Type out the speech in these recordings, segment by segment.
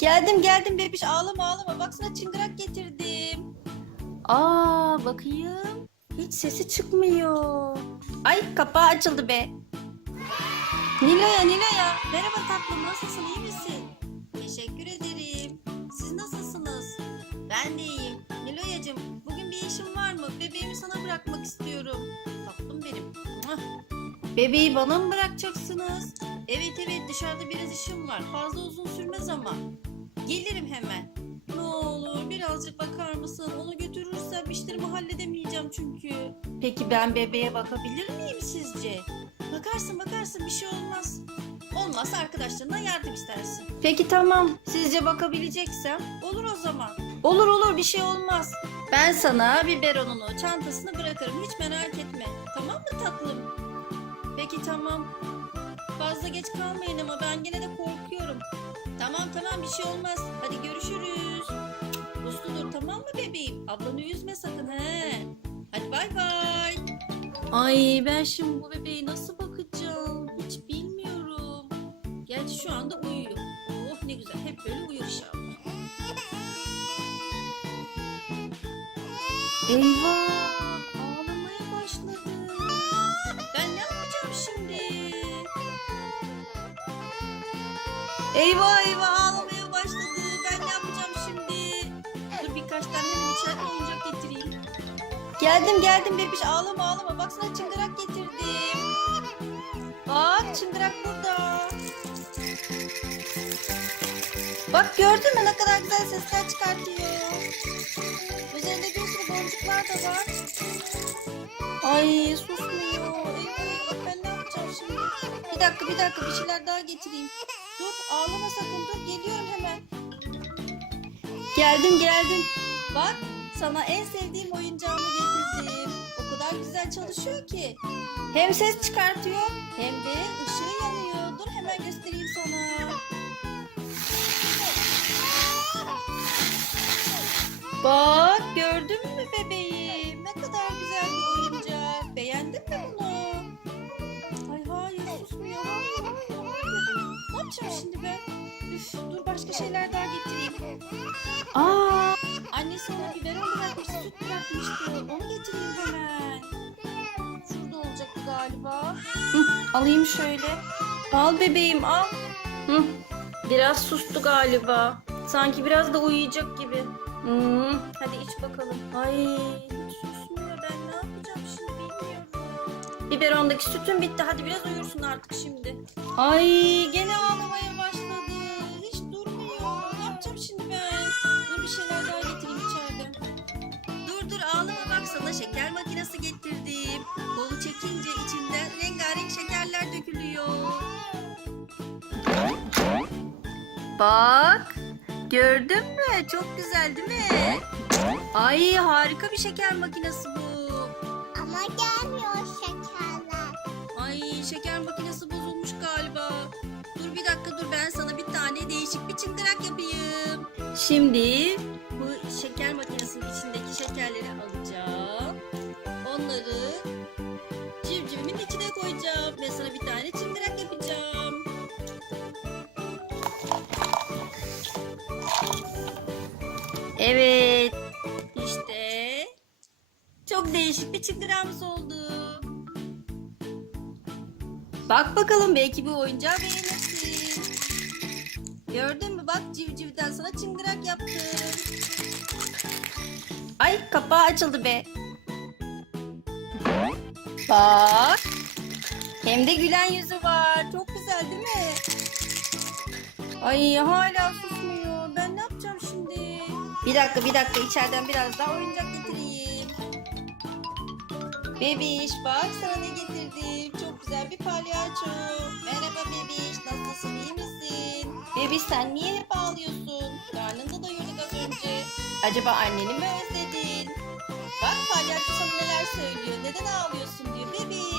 Geldim geldim bebiş ağlama ağlama. Baksana çıngırak getirdim. Aa bakayım. Hiç sesi çıkmıyor. Ay kapağı açıldı be. Nilo'ya Nilo'ya. Merhaba tatlım nasılsın iyi misin? Teşekkür ederim. Siz nasılsınız? Ben de iyiyim. Nilo'yacığım bugün bir işin var mı? Bebeğimi sana bırakmak istiyorum. Tatlım benim. Bebeği bana mı bırakacaksınız? Evet evet dışarıda biraz işim var. Fazla uzun sürmez ama. Gelirim hemen. Ne olur birazcık bakar mısın? Onu götürürsem işlerimi halledemeyeceğim çünkü. Peki ben bebeğe bakabilir miyim sizce? Bakarsın bakarsın bir şey olmaz. Olmazsa arkadaşlarına yardım istersin. Peki tamam. Sizce bakabileceksem olur o zaman. Olur olur bir şey olmaz. Ben sana biberonunu, çantasını bırakırım. Hiç merak etme. Tamam mı tatlım? Peki tamam. Fazla geç kalmayın ama ben gene de korkuyorum. Tamam tamam bir şey olmaz. Hadi görüşürüz. Uslu tamam mı bebeğim? Ablanı üzme sakın he. Hadi bay bay. Ay ben şimdi bu bebeği nasıl bakacağım? Hiç bilmiyorum. Gerçi şu anda uyuyor. Oh ne güzel. Hep böyle uyur inşallah. Eyvah! Eyvah eyvah ağlamaya başladı. Ben ne yapacağım şimdi? Dur birkaç tane hemen içeriden oyuncak getireyim. Geldim geldim bebiş ağlama ağlama. Baksana çıngırak getirdim. Bak çıngırak burada. Bak gördün mü ne kadar güzel sesler çıkartıyor. Üzerinde bir sürü boncuklar da var. Ay susmuyor. Eyvah eyvah ben ne yapacağım şimdi? Bir dakika bir dakika bir şeyler daha getireyim. Ağlama sakın dur geliyorum hemen. Geldim geldim. Bak sana en sevdiğim oyuncağımı getirdim. O kadar güzel çalışıyor ki. Hem ses çıkartıyor hem de ışığı yanıyor. Dur hemen göstereyim sana. Bak gördün Aa, annesi ona biberon bırakmış, süt bırakmıştı. Onu getireyim hemen. Şurada olacaktı galiba. Hı, alayım şöyle. Al bebeğim al. Hı, biraz sustu galiba. Sanki biraz da uyuyacak gibi. Hmm, hadi iç bakalım. Ay hiç susmuyor. Ben ne yapacağım şimdi bilmiyorum. Biberondaki sütün bitti. Hadi biraz uyursun artık şimdi. Ay gene ağlamaya şeyler daha getireyim içeride. Dur dur ağlama bak sana şeker makinesi getirdim. Kolu çekince içinden rengarenk şekerler dökülüyor. Bak gördün mü? Çok güzel değil mi? Ay harika bir şeker makinesi bu. Ama gelmiyor şekerler. Ay şeker makinesi bozulmuş galiba. Dur bir dakika dur ben sana bir tane değişik bir çıngırak. Şimdi bu şeker makinesinin içindeki şekerleri alacağım. Onları civcivimin içine koyacağım ve sana bir tane çıngırak yapacağım. Evet. işte çok değişik bir çıngırağımız oldu. Bak bakalım belki bu oyuncağı beğenirsin. Gördün mü bak civcivden sana çıngırak yaptım. Ay kapağı açıldı be. Bak. Hem de gülen yüzü var. Çok güzel değil mi? Ay hala susmuyor. Ben ne yapacağım şimdi? Bir dakika bir dakika içeriden biraz daha oyuncak getireyim. Bebiş bak sana ne getirdim. Çok güzel bir palyaço. Bebiş sen niye hep ağlıyorsun? Karnında doyurduk az önce. Acaba anneni mi özledin? Bak palyaço sana neler söylüyor. Neden ağlıyorsun diyor bebiş.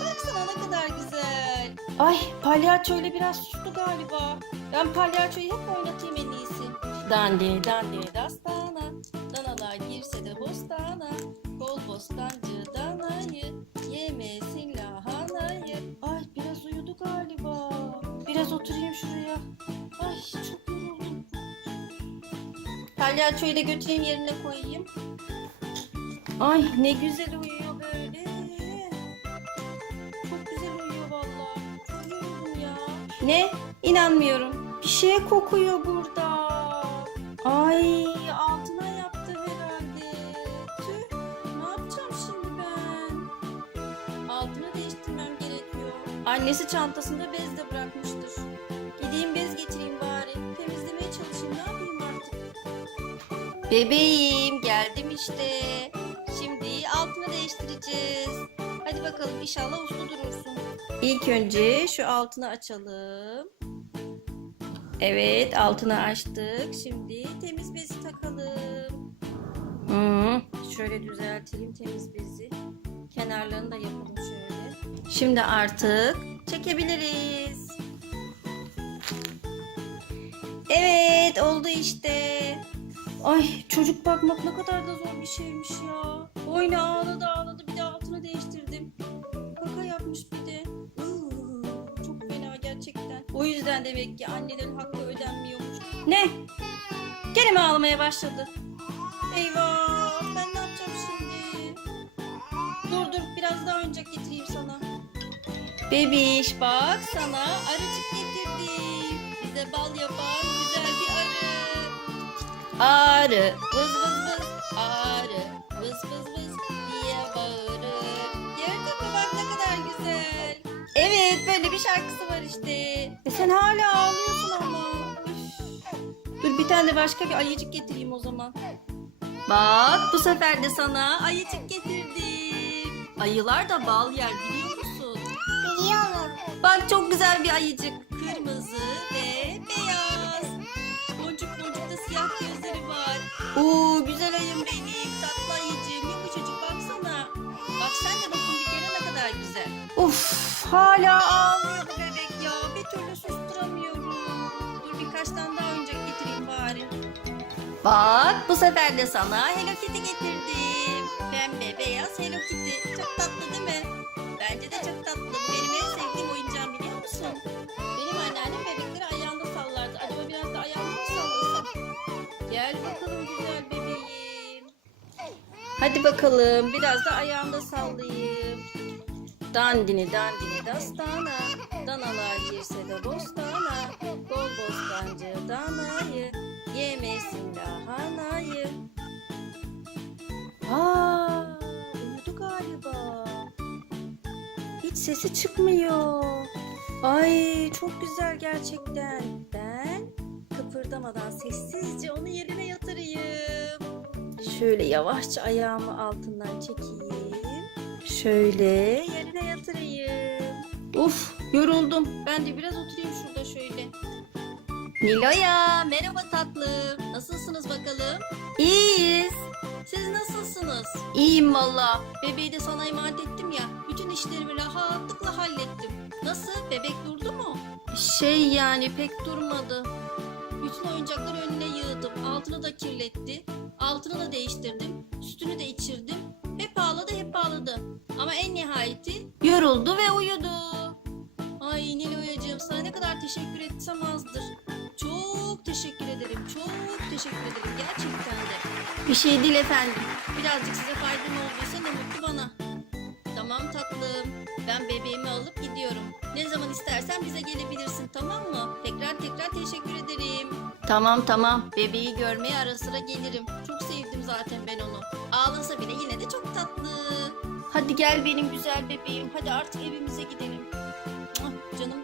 Baksana ne kadar güzel. Ay palyaço ile biraz sustu galiba. Ben palyaçoyu hep oynatayım en iyisi. Dandi dandi dastana. Danalar girse de bostana. Bol bostancı Palyaçoyu da götüreyim yerine koyayım. Ay ne güzel uyuyor böyle. Çok güzel uyuyor vallahi. Yoruldum ya. Ne? İnanmıyorum. Bir şey kokuyor burada. Ay altına yaptı herhalde. Tüh ne yapacağım şimdi ben? Altını değiştirmem gerekiyor. Annesi çantasında Bebeğim geldim işte. Şimdi altını değiştireceğiz. Hadi bakalım inşallah uslu durursun. İlk önce şu altını açalım. Evet altını açtık. Şimdi temiz bezi takalım. Hı, şöyle düzeltelim temiz bezi. Kenarlarını da yapalım şöyle. Şimdi artık çekebiliriz. Evet oldu işte. Ay çocuk bakmak ne kadar da zor bir şeymiş ya. Oyna ağladı ağladı bir de altını değiştirdim. Kaka yapmış bir de. Iıı, Çok fena gerçekten. O yüzden demek ki annelerin hakkı ödenmiyormuş. Ne? Gene mi ağlamaya başladı? Eyvah ben ne yapacağım şimdi? Dur dur biraz daha oyuncak getireyim sana. Bebiş bak sana arıcık getirdim. Bize bal arı. Arı vız vız vız arı vız vız vız diye bağırır. Gördün mü bak ne kadar güzel. Evet böyle bir şarkısı var işte. E sen hala ağlıyorsun ama. Üf. Dur bir tane başka bir ayıcık getireyim o zaman. Bak bu sefer de sana ayıcık getirdim. Ayılar da bal yer biliyor musun? Biliyorum. Bak çok güzel bir ayıcık. Kırmızı ve Oo güzel ayım benim. Tatlı ayıcığım. Yumuşacık baksana. Bak sen de bakın bir kere ne kadar güzel. Uf hala ağlıyor bu bebek ya. Bir türlü susturamıyorum. Dur birkaç tane daha oyuncak getireyim bari. Bak bu sefer de sana Hello Kitty bakalım güzel bebeğim. Hadi bakalım biraz da ayağımda sallayayım. Dandini dandini dastana. Danalar girse de bostana. Bol bostancı danayı. Yemesin lahanayı. Aa, uyudu galiba. Hiç sesi çıkmıyor. Ay çok güzel gerçekten. Kıpırdamadan sessizce onu yerine yatırayım. Şöyle yavaşça ayağımı altından çekeyim. Şöyle yerine yatırayım. Uf yoruldum. Ben de biraz oturayım şurada şöyle. Nilo'ya merhaba tatlım. Nasılsınız bakalım? İyiyiz. Siz nasılsınız? İyiyim valla. Bebeği de sana emanet ettim ya. Bütün işlerimi rahatlıkla hallettim. Nasıl? Bebek durdu mu? Şey yani pek durmadı. Bütün oyuncakları önüne yığdım. Altını da kirletti. Altını da değiştirdim. Sütünü de içirdim. Hep ağladı hep ağladı. Ama en nihayeti yoruldu ve uyudu. Ay Nilo'yacığım sana ne kadar teşekkür etsem azdır. Çok teşekkür ederim. Çok teşekkür ederim gerçekten de. Bir şey değil efendim. Birazcık size faydam olduysa ne mutlu bana. Tamam tatlım. Ben bebeğimi alıp gidiyorum. Ne zaman istersen bize gelebilirsin tamam mı? Tekrar tekrar teşekkür ederim. Tamam tamam. Bebeği görmeye ara sıra gelirim. Çok sevdim zaten ben onu. Ağlasa bile yine de çok tatlı. Hadi gel benim güzel bebeğim. Hadi artık evimize gidelim. Canım